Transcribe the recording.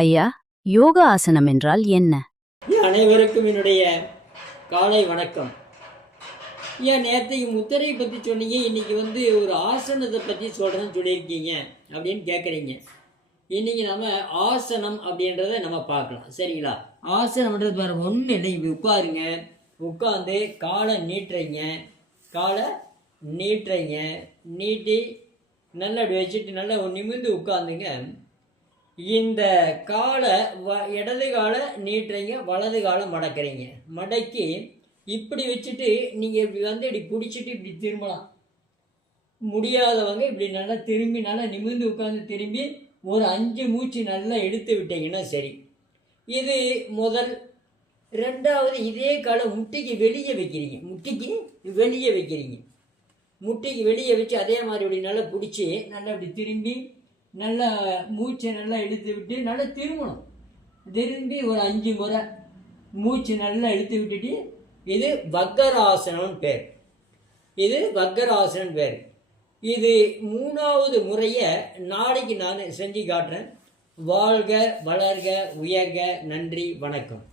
ஐயா, யோக ஆசனம் என்றால் என்ன? அனைவருக்கும் என்னுடைய காலை வணக்கம். நேற்றைக்கு முத்திரையை பற்றி சொன்னீங்க, இன்னைக்கு ஒரு ஆசனத்தை பற்றி சொல்கிறேன்னு சொல்லியிருக்கீங்க அப்படின்னு கேட்குறீங்க. இன்னைக்கு நம்ம ஆசனம் அப்படின்றத நம்ம பார்க்கலாம், சரிங்களா? ஆசனம்ன்றது வேறு ஒன்றும் இல்லை. உட்காருங்க, உட்காந்து காலை நீட்டி நல்லா வச்சுட்டு நல்லா நிமிர்ந்து உட்காந்துங்க. இந்த காலை இடது காலை நீட்டுறீங்க, வலது காலை மடக்கிறீங்க. மடக்கி இப்படி வச்சுட்டு நீங்கள் இப்படி இப்படி பிடிச்சிட்டு இப்படி திரும்பலாம். முடியாதவங்க இப்படி நல்லா திரும்பி நல்லா நிமிர்ந்து உட்காந்து திரும்பி ஒரு 5 மூச்சு நல்லா எடுத்து விட்டீங்கன்னா சரி. இது முதல். ரெண்டாவது, இதே காலை முட்டிக்கு வெளியே வைக்கிறீங்க. முட்டிக்கு வெளியே வச்சு அதே மாதிரி இப்படி நல்லா பிடிச்சி நல்லா இப்படி திரும்பி நல்லா மூச்சை நல்லா இழுத்து விட்டு நல்லா திரும்பணும். திரும்பி ஒரு 5 முறை மூச்சு நல்லா இழுத்து விட்டுட்டு, இது வக்கராசனம் பேர். இது 3வது முறையை நாளைக்கு நான் செஞ்சு காட்டுறேன். வாழ்க, வளர்க, உயர்க. நன்றி, வணக்கம்.